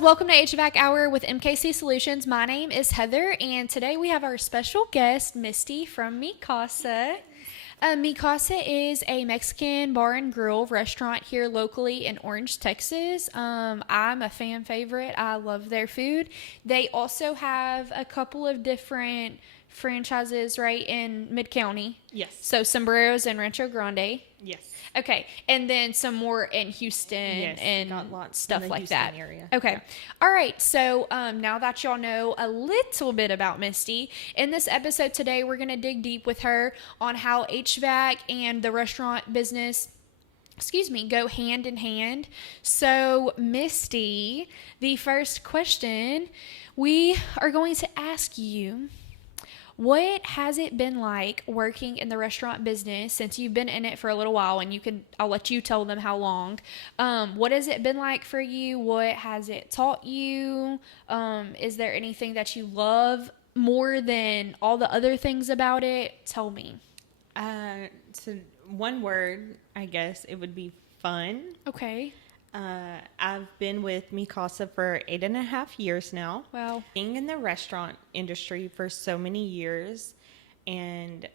guys, welcome to HVAC Hour with MKC Solutions. My name is Heather, and today we have our special guest, Misty from MKC. MKC is a Mexican bar and grill restaurant here locally in Orange, Texas. I'm a fan favorite. I love their food. They also have a couple of different franchises right in Mid-County. Yes. So Sombreros and Rancho Grande. Yes. Okay, and then some more in Houston and got lots stuff in the like Houston that. area. Okay, Yeah. All right. So now that y'all know a little bit about Misty, in this episode today, we're gonna dig deep with her on how HVAC and the restaurant business, go hand in hand. So, Misty, the first question we are going to ask you. What has it been like working in the restaurant business since you've been in it for a little while? And I'll let you tell them how long. What has it been like for you? What has it taught you? Is there anything that you love more than all the other things about it? Tell me. So one word, I guess it would be fun. Okay. I've been with MKC for 8.5 years now. Wow. Being in the restaurant industry for so many years, and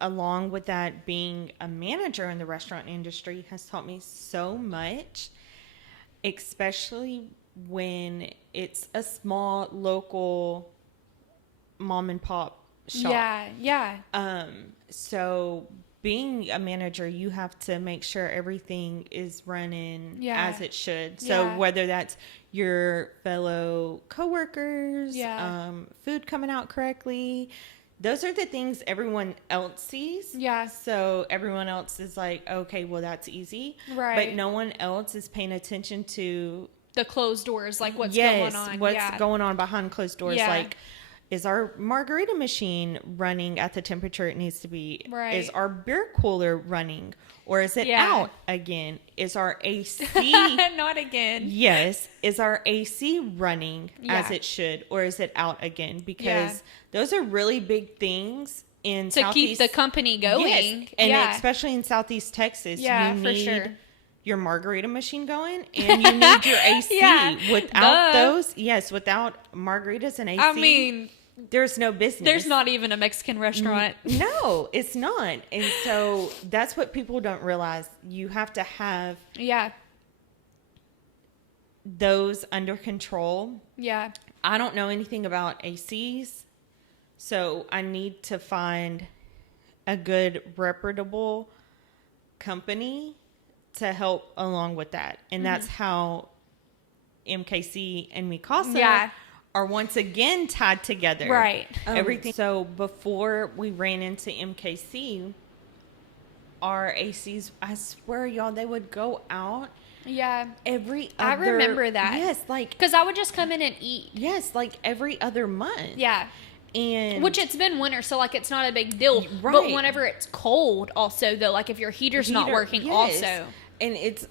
along with that, being a manager in the restaurant industry has taught me so much, especially when it's a small local mom and pop shop. Yeah. So being a manager, you have to make sure everything is running as it should. So whether that's your fellow coworkers, food coming out correctly, those are the things everyone else sees. Yeah. So everyone else is like, okay, well, that's easy. Right. But no one else is paying attention to the closed doors, like what's going on. What's going on behind closed doors. Yeah. Like, is our margarita machine running at the temperature it needs to be? Right. Is our beer cooler running? Or is it out again? Is our AC... Not again. Yes. Is our AC running as it should? Or is it out again? Because those are really big things in to keep the company going. Yes. And especially in Southeast Texas. Yeah, you for need sure. Your margarita machine going, and you need your AC. Without margaritas and AC, I mean, there's no business. There's not even a Mexican restaurant. No, it's not. And so that's what people don't realize. You have to have those under control. Yeah. I don't know anything about ACs, so I need to find a good, reputable company to help along with that. And that's how MKC and MKC are once again tied together. Right. Everything. So before we ran into MKC, our ACs, I swear, y'all, they would go out. Yeah. I remember that. Yes. Like, because I would just come in and eat. Yes. Like every other month. Yeah. And which it's been winter, so like it's not a big deal. Right. But whenever it's cold also, though, like if your heater's not working also. And it's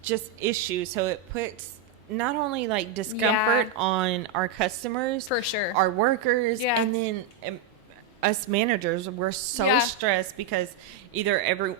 just issues. So it puts not only like discomfort on our customers, for sure, our workers, and then us managers, we're so stressed because either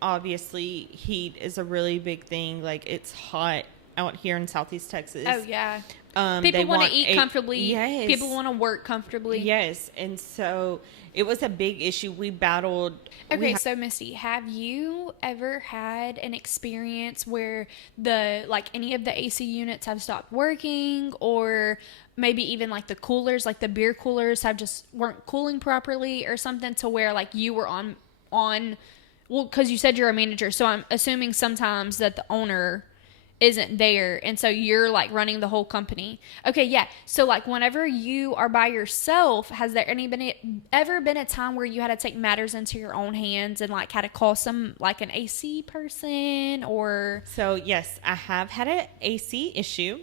obviously heat is a really big thing. Like it's hot out here in Southeast Texas. Oh yeah. People want to eat comfortably. Yes. People want to work comfortably. Yes. And so it was a big issue. We battled. Okay, so Misty, have you ever had an experience where any of the AC units have stopped working, or maybe even like the coolers, like the beer coolers weren't cooling properly or something, to where like you were on well, because you said you're a manager, so I'm assuming sometimes that the owner isn't there, and so you're like running the whole company. Okay, yeah. So like whenever you are by yourself, has there ever been a time where you had to take matters into your own hands and like had to call an AC person or? So yes, I have had an AC issue.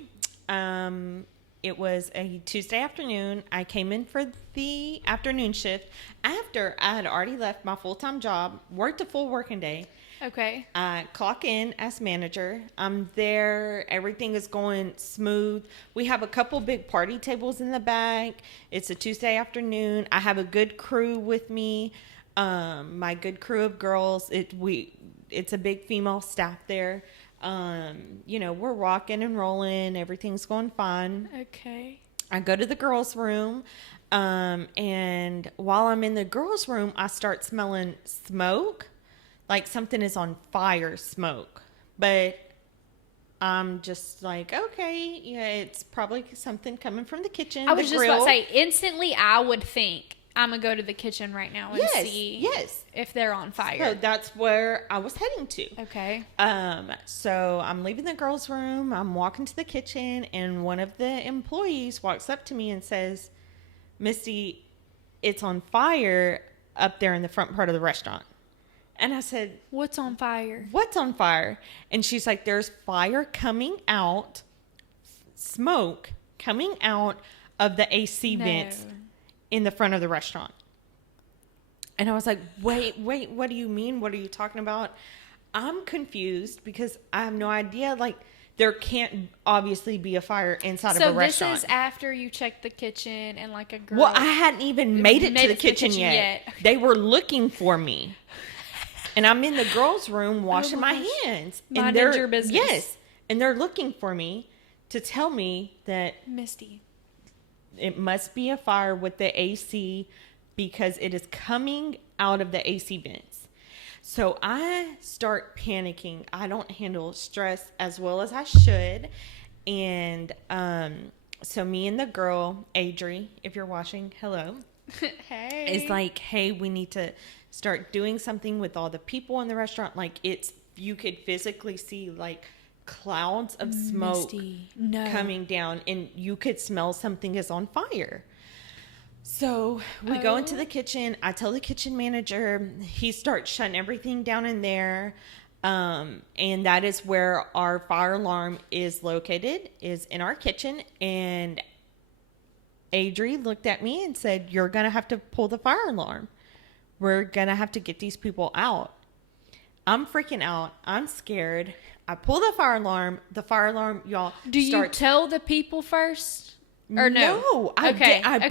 It was a Tuesday afternoon. I came in for the afternoon shift after I had already left my full-time job, worked a full working day. Okay. I clock in as manager. I'm there. Everything is going smooth. We have a couple big party tables in the back. It's a Tuesday afternoon. I have a good crew with me. My good crew of girls. It's a big female staff there. We're rocking and rolling. Everything's going fine. Okay. I go to the girls' room. And while I'm in the girls' room, I start smelling smoke. Like something is on fire smoke. But I'm just like, okay, yeah, it's probably something coming from the kitchen. I was just about to say, instantly I would think, I'm going to go to the kitchen right now and see if they're on fire. So that's where I was heading to. Okay. So I'm leaving the girls' room. I'm walking to the kitchen, and one of the employees walks up to me and says, Misty, it's on fire up there in the front part of the restaurant. And I said, what's on fire? What's on fire? And she's like, there's fire coming out, smoke coming out of the AC vents in the front of the restaurant. And I was like, wait, what do you mean? What are you talking about? I'm confused because I have no idea. Like, there can't obviously be a fire inside of a restaurant. So this is after you checked the kitchen and like a girl. Well, I hadn't even made it to the kitchen yet. They were looking for me. And I'm in the girls' room washing my hands. Minded your business. Yes. And they're looking for me to tell me that Misty, it must be a fire with the AC because it is coming out of the AC vents. So I start panicking. I don't handle stress as well as I should. And so me and the girl, Adri, if you're watching, hello. Hey. It's like, hey, we need to start doing something with all the people in the restaurant. Like, you could physically see like clouds of smoke coming down, and you could smell something is on fire. So we go into the kitchen. I tell the kitchen manager. He starts shutting everything down in there. And that is where our fire alarm is located, is in our kitchen. And Adri looked at me and said, you're going to have to pull the fire alarm. We're going to have to get these people out. I'm freaking out. I'm scared. I pull the fire alarm. The fire alarm, y'all. Do you tell the people first? Or no? No. I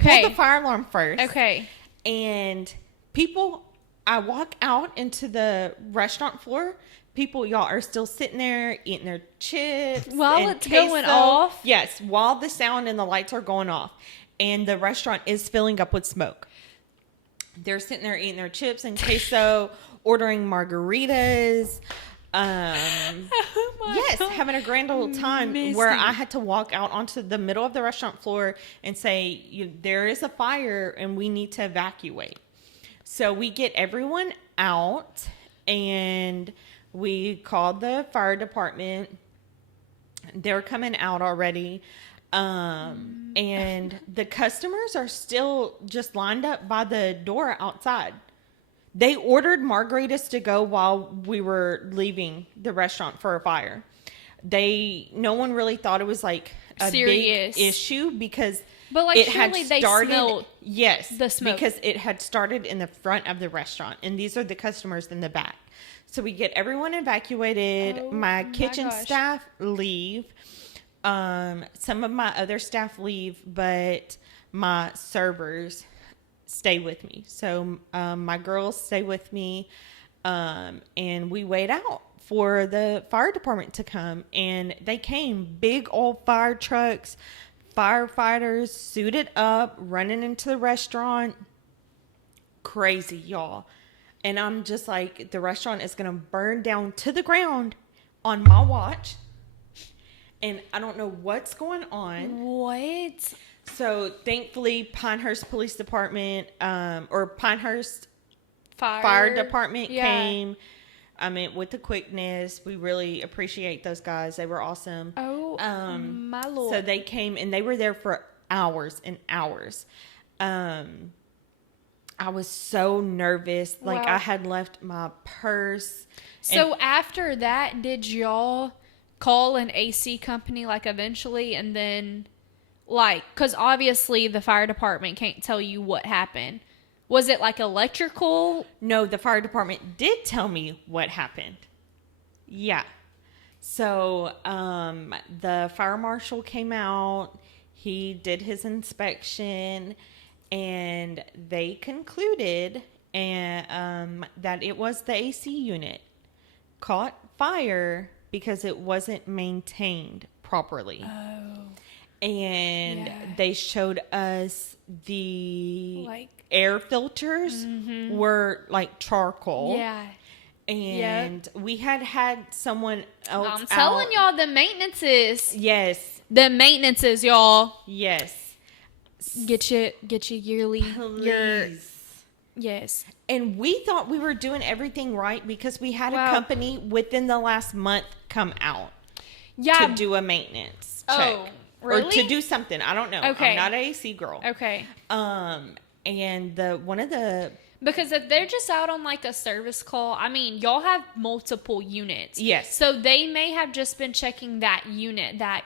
pulled the fire alarm first. Okay. And people, I walk out into the restaurant floor. People, y'all, are still sitting there eating their chips. While and it's going off? Yes, while the sound and the lights are going off. And the restaurant is filling up with smoke. They're sitting there eating their chips and queso, ordering margaritas. Having a grand old time. Misty. Where I had to walk out onto the middle of the restaurant floor and say, there is a fire and we need to evacuate. So we get everyone out and we called the fire department. They're coming out already. And the customers are still just lined up by the door outside. They ordered margaritas to go while we were leaving the restaurant for a fire. No one really thought it was like a serious big issue because but like it surely had they started. Yes, the smoke, because it had started in the front of the restaurant, and these are the customers in the back. So we get everyone evacuated. My kitchen staff leave. Some of my other staff leave, but my servers stay with me. So my girls stay with me, and we wait out for the fire department to come. And they came, big old fire trucks, firefighters suited up, running into the restaurant. Crazy, y'all. And I'm just like, the restaurant is going to burn down to the ground on my watch. And I don't know what's going on. What? So thankfully, Pinehurst Police Department, or Pinehurst Fire Department came. I mean, with the quickness, we really appreciate those guys. They were awesome. Oh, my Lord. So they came and they were there for hours and hours. I was so nervous. Like, I had left my purse. So after that, did y'all call an AC company, like, eventually? And then, like, because obviously the fire department can't tell you what happened. Was it like electrical? No, the fire department did tell me what happened. Yeah. So the fire marshal came out. He did his inspection, and they concluded that it was the AC unit caught fire because it wasn't maintained properly. Oh. And Yeah. they showed us the Like. air filters were like charcoal. Yeah. And we had someone else I'm telling y'all, the maintenances. Yes. The maintenances, y'all. Yes. Get your yearly. Please. Yes. And we thought we were doing everything right because we had a company within the last month come out to do a maintenance check. Oh, really? Or to do something. I don't know. Okay. I'm not an AC girl. Okay. And one of the... Because if they're just out on like a service call, I mean, y'all have multiple units. Yes. So they may have just been checking that unit that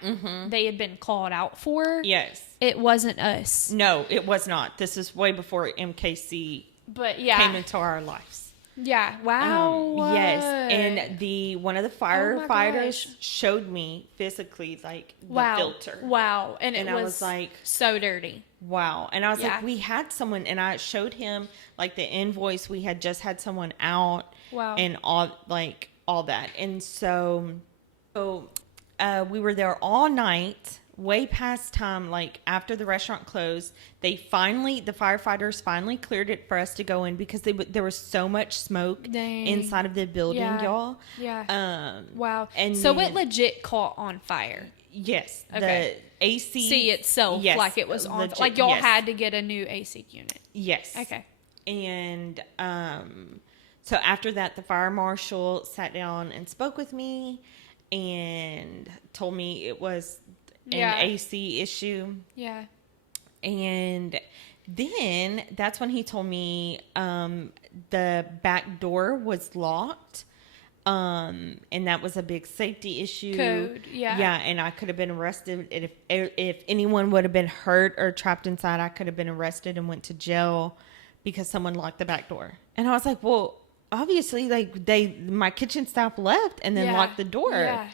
they had been called out for. Yes. It wasn't us. No, it was not. This is way before MKC came into our lives. Yeah. Wow. Yes. And one of the firefighters showed me physically like the filter. Wow. And I was like, so dirty. Wow. And I was like, we had someone, and I showed him like the invoice. We had just had someone out. Wow. And all that. And so we were there all night, way past time, like after the restaurant closed. The firefighters finally cleared it for us to go in because there was so much smoke inside of the building, y'all. Yeah. Wow. And so it legit caught on fire. Yes. Okay. The AC itself, like it was on, legit, like y'all had to get a new AC unit. Yes. Okay. And so after that, the fire marshal sat down and spoke with me and told me it was an AC issue. Yeah. And then that's when he told me the back door was locked. And that was a big safety issue. Code, yeah. Yeah, and I could have been arrested. If anyone would have been hurt or trapped inside, I could have been arrested and went to jail because someone locked the back door. And I was like, well, obviously, like my kitchen staff left and then locked the door. Yeah.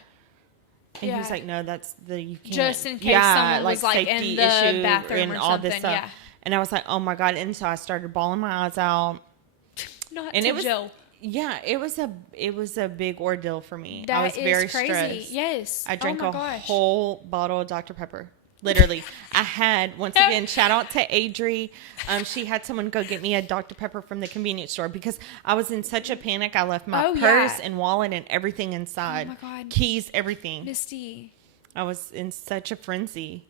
And he's like, no, you can't. Just in case someone was like in the bathroom and or all something. This stuff. Yeah. And I was like, oh my God. And so I started bawling my eyes out. Not and to it was, Jill. Yeah, it was a big ordeal for me. That I was very is crazy. stressed. Yes. I drank whole bottle of Dr. Pepper. Literally. I had, once again, shout out to Adri. She had someone go get me a Dr. Pepper from the convenience store because I was in such a panic. I left my purse and wallet and everything inside. Oh my God. Keys, everything. Misty. I was in such a frenzy.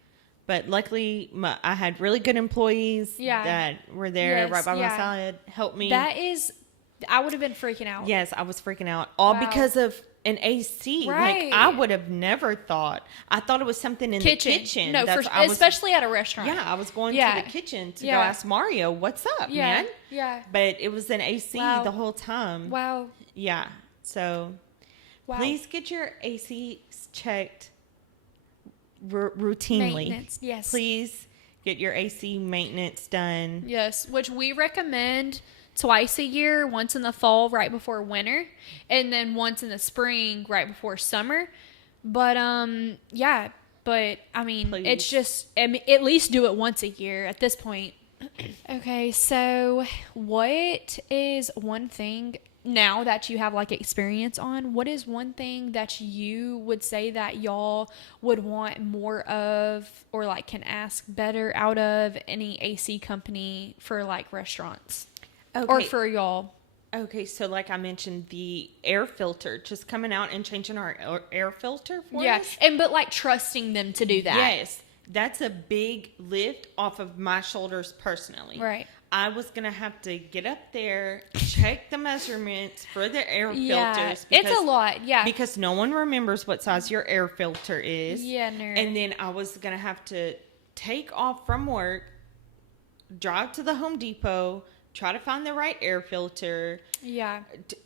But luckily, I had really good employees that were there right by my side, helped me. I would have been freaking out. Yes, I was freaking out. All because of an AC. Right. Like, I would have never thought. I thought it was something in the kitchen. No, especially at a restaurant. Yeah, I was going to the kitchen to go ask Mario, what's up, man? Yeah. But it was an AC the whole time. Wow. Yeah. So, please get your AC checked routinely. Maintenance, yes. Please get your AC maintenance done. Yes, which we recommend twice a year, once in the fall right before winter, and then once in the spring right before summer. But I mean, please. It's just at least do it once a year at this point. Okay, so what is one thing now that you have like experience on, what is one thing that you would say that y'all would want more of, or like can ask better out of any AC company for like restaurants? Okay. Or for y'all? Okay, so like I mentioned, the air filter, just coming out and changing our air filter for us. Yeah, but like trusting them to do that. Yes, that's a big lift off of my shoulders personally. Right. I was going to have to get up there, check the measurements for the air filters. It's a lot, Because no one remembers what size your air filter is. Yeah, no. And then I was going to have to take off from work, drive to the Home Depot, try to find the right air filter. Yeah.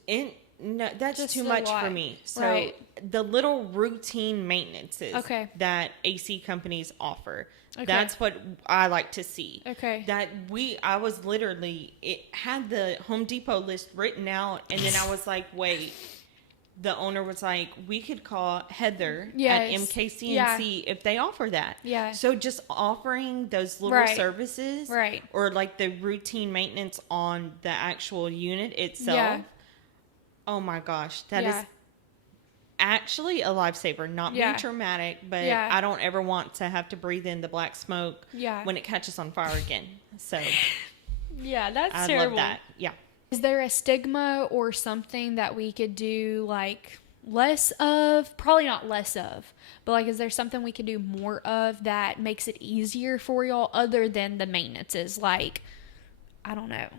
And no, that's just too much for me. So the little routine maintenances that AC companies offer, that's what I like to see. Okay. I was literally, it had the Home Depot list written out, and then I was like, wait. The owner was like, we could call Heather at MKC and see if they offer that. Yeah. So just offering those little services, or like the routine maintenance on the actual unit itself. Yeah. Oh my gosh, that is actually a lifesaver, not Yeah. being traumatic, but Yeah. I don't ever want to have to breathe in the black smoke Yeah. when it catches on fire again. So Yeah, that's I terrible. love that. Yeah. Is there a stigma or something that we could do like less of? Probably not less of, but like, is there something we could do more of that makes it easier for y'all other than the maintenances? Like, I don't know.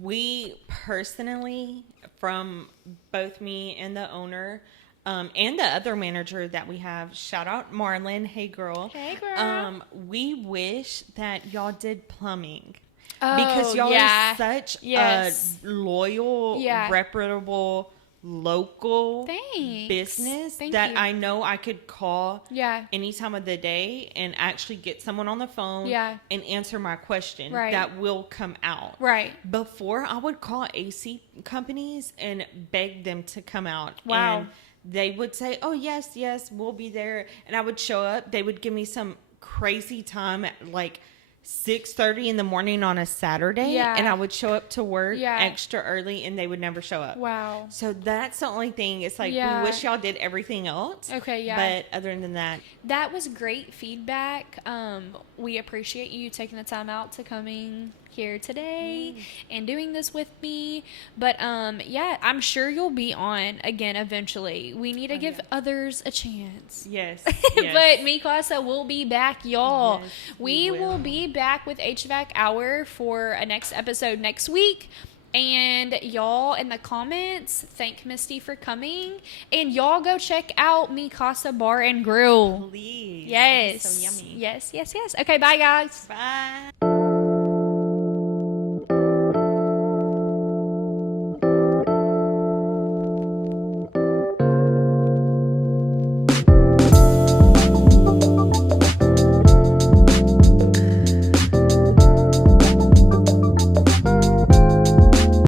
We personally, from both me and the owner, and the other manager that we have, shout out Marlon, hey girl. Hey, girl. We wish that y'all did plumbing. Oh, Because y'all yeah. are such Yes. a loyal, Yeah. reputable, local Thanks. business Thank that you. I know I could call Yeah. any time of the day and actually get someone on the phone Yeah. and answer my question Right. that will come out. Right. Before, I would call AC companies and beg them to come out. Wow. And they would say, oh, yes, we'll be there. And I would show up. They would give me some crazy time at like 6:30 in the morning on a Saturday. Yeah. And I would show up to work Yeah. extra early and they would never show up. Wow. So that's the only thing. It's like, Yeah. we wish y'all did everything else. Okay, yeah. But other than that, That was great feedback. We appreciate you taking the time out to coming here today and doing this with me. But yeah, I'm sure you'll be on again eventually. We need to give others a chance. yes. But Mikasa will be back, y'all. Yes, we we will will. be back with HVAC Hour for a next episode next week. And y'all in the comments, thank Misty for coming. And y'all go check out Mikasa Bar and Grill. Please. Yes. It's so yummy. Yes. Okay, bye guys. Bye.